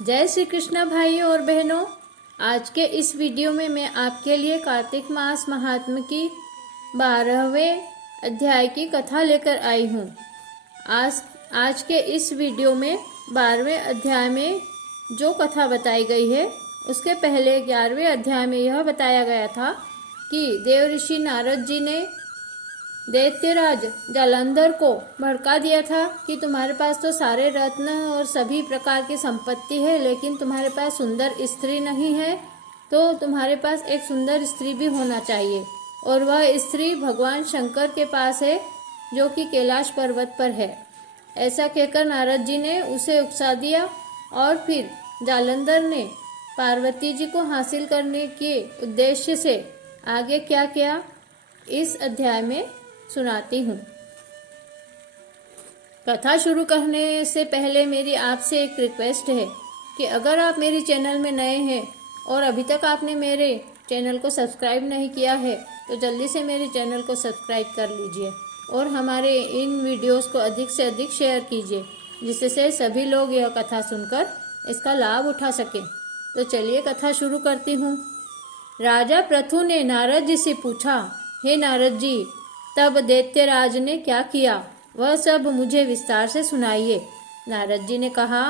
जय श्री कृष्ण भाइयों और बहनों। आज के इस वीडियो में मैं आपके लिए कार्तिक मास महात्म्य की 12वें अध्याय की कथा लेकर आई हूँ। आज के इस वीडियो में 12वें अध्याय में जो कथा बताई गई है उसके पहले 11वें अध्याय में यह बताया गया था कि देव ऋषि नारद जी ने दैत्यराज जालंधर को भड़का दिया था कि तुम्हारे पास तो सारे रत्न और सभी प्रकार की संपत्ति है, लेकिन तुम्हारे पास सुंदर स्त्री नहीं है, तो तुम्हारे पास एक सुंदर स्त्री भी होना चाहिए। और वह स्त्री भगवान शंकर के पास है, जो कि कैलाश पर्वत पर है। ऐसा कहकर नारद जी ने उसे उकसा दिया और फिर जालंधर ने पार्वती जी को हासिल करने के उद्देश्य से आगे क्या किया इस अध्याय में सुनाती हूँ। कथा शुरू करने से पहले मेरी आपसे एक रिक्वेस्ट है कि अगर आप मेरे चैनल में नए हैं और अभी तक आपने मेरे चैनल को सब्सक्राइब नहीं किया है तो जल्दी से मेरे चैनल को सब्सक्राइब कर लीजिए और हमारे इन वीडियोस को अधिक से अधिक शेयर कीजिए, जिससे सभी लोग यह कथा सुनकर इसका लाभ उठा सकें। तो चलिए कथा शुरू करती हूँ। राजा पृथु ने नारद जी से पूछा, हे नारद जी, तब दैत्यराज ने क्या किया वह सब मुझे विस्तार से सुनाइए। नारद जी ने कहा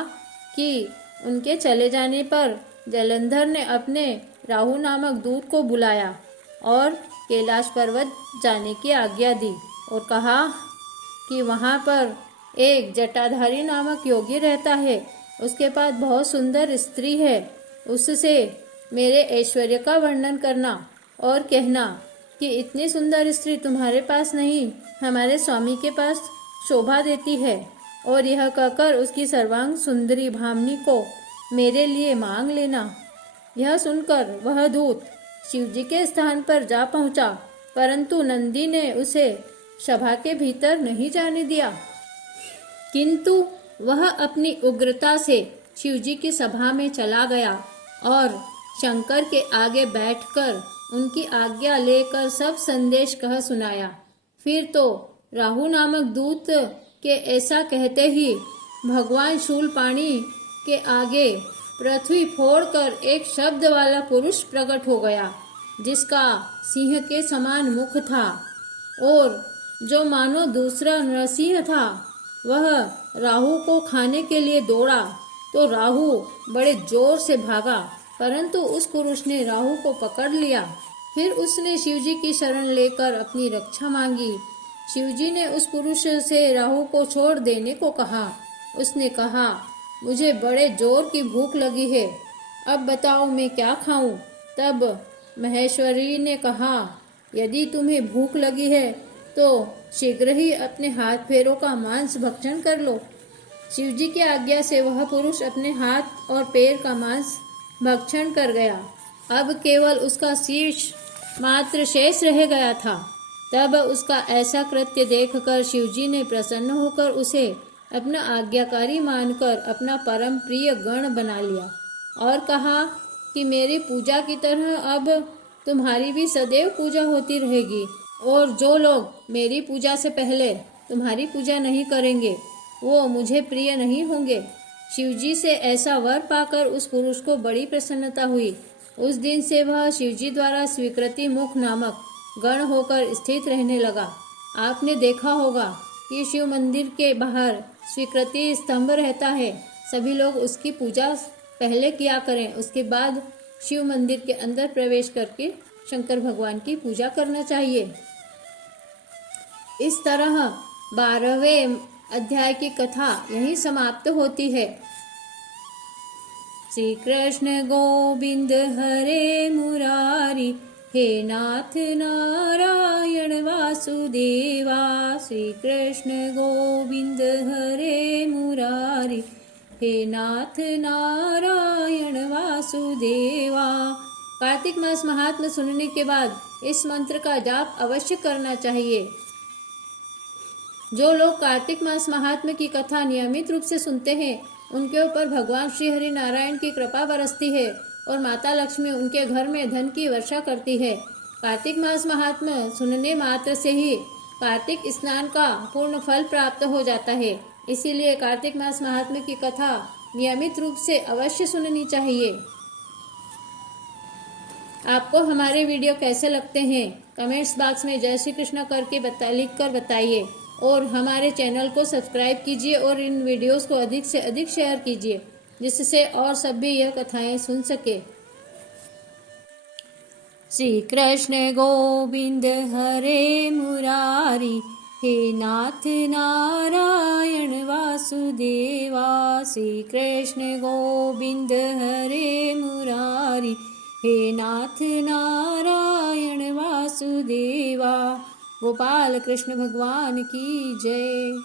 कि उनके चले जाने पर जालंधर ने अपने राहु नामक दूत को बुलाया और कैलाश पर्वत जाने की आज्ञा दी और कहा कि वहाँ पर एक जटाधारी नामक योगी रहता है, उसके पास बहुत सुंदर स्त्री है, उससे मेरे ऐश्वर्य का वर्णन करना और कहना कि इतनी सुंदर स्त्री तुम्हारे पास नहीं, हमारे स्वामी के पास शोभा देती है। और यह कहकर उसकी सर्वांग सुंदरी भामिनी को मेरे लिए मांग लेना। यह सुनकर वह दूत शिवजी के स्थान पर जा पहुंचा, परंतु नंदी ने उसे सभा के भीतर नहीं जाने दिया, किंतु वह अपनी उग्रता से शिवजी की सभा में चला गया और शंकर के आगे बैठकर उनकी आज्ञा लेकर सब संदेश कह सुनाया। फिर तो राहु नामक दूत के ऐसा कहते ही भगवान शूलपाणी के आगे पृथ्वी फोड़कर एक शब्द वाला पुरुष प्रकट हो गया, जिसका सिंह के समान मुख था और जो मानो दूसरा नरसिंह था। वह राहु को खाने के लिए दौड़ा तो राहु बड़े जोर से भागा, परंतु उस पुरुष ने राहु को पकड़ लिया। फिर उसने शिवजी की शरण लेकर अपनी रक्षा मांगी। शिवजी ने उस पुरुष से राहु को छोड़ देने को कहा। उसने कहा, मुझे बड़े जोर की भूख लगी है, अब बताओ मैं क्या खाऊं। तब महेश्वरी ने कहा, यदि तुम्हें भूख लगी है तो शीघ्र ही अपने हाथ पैरों का मांस भक्षण कर लो। शिवजी की आज्ञा से वह पुरुष अपने हाथ और पैर का मांस भक्षण कर गया। अब केवल उसका शीर्ष मात्र शेष रह गया था। तब उसका ऐसा कृत्य देखकर शिवजी ने प्रसन्न होकर उसे अपना आज्ञाकारी मानकर अपना परम प्रिय गण बना लिया और कहा कि मेरी पूजा की तरह अब तुम्हारी भी सदैव पूजा होती रहेगी, और जो लोग मेरी पूजा से पहले तुम्हारी पूजा नहीं करेंगे वो मुझे प्रिय नहीं होंगे। शिवजी से ऐसा वर पाकर उस पुरुष को बड़ी प्रसन्नता हुई। उस दिन से वह शिवजी द्वारा स्वीकृति मुख नामक गण होकर स्थित रहने लगा। आपने देखा होगा कि शिव मंदिर के बाहर स्वीकृति स्तंभ रहता है, सभी लोग उसकी पूजा पहले किया करें, उसके बाद शिव मंदिर के अंदर प्रवेश करके शंकर भगवान की पूजा करना चाहिए। इस तरह 12वें अध्याय की कथा यहीं समाप्त होती है। श्री कृष्ण गोविंद हरे मुरारी, हे नाथ नारायण वासुदेवा। श्री कृष्ण गोविंद हरे मुरारी, हे नाथ नारायण वासुदेवा। कार्तिक मास महात्म्य सुनने के बाद इस मंत्र का जाप अवश्य करना चाहिए। जो लोग कार्तिक मास महात्म्य की कथा नियमित रूप से सुनते हैं उनके ऊपर भगवान श्री हरि नारायण की कृपा बरसती है और माता लक्ष्मी उनके घर में धन की वर्षा करती है। कार्तिक मास महात्म्य सुनने मात्र से ही कार्तिक स्नान का पूर्ण फल प्राप्त हो जाता है। इसीलिए कार्तिक मास महात्म्य की कथा नियमित रूप से अवश्य सुननी चाहिए। आपको हमारे वीडियो कैसे लगते हैं कमेंट्स बॉक्स में जय श्री कृष्ण करके लिख कर बताइए और हमारे चैनल को सब्सक्राइब कीजिए और इन वीडियोस को अधिक से अधिक शेयर कीजिए जिससे और सब भी यह कथाएं सुन सके। श्री कृष्ण गोविंद हरे मुरारी, हे नाथ नारायण वासुदेवा। श्री कृष्ण गोविंद हरे मुरारी, हे नाथ नारायण वासुदेवा। गोपाल कृष्ण भगवान की जय।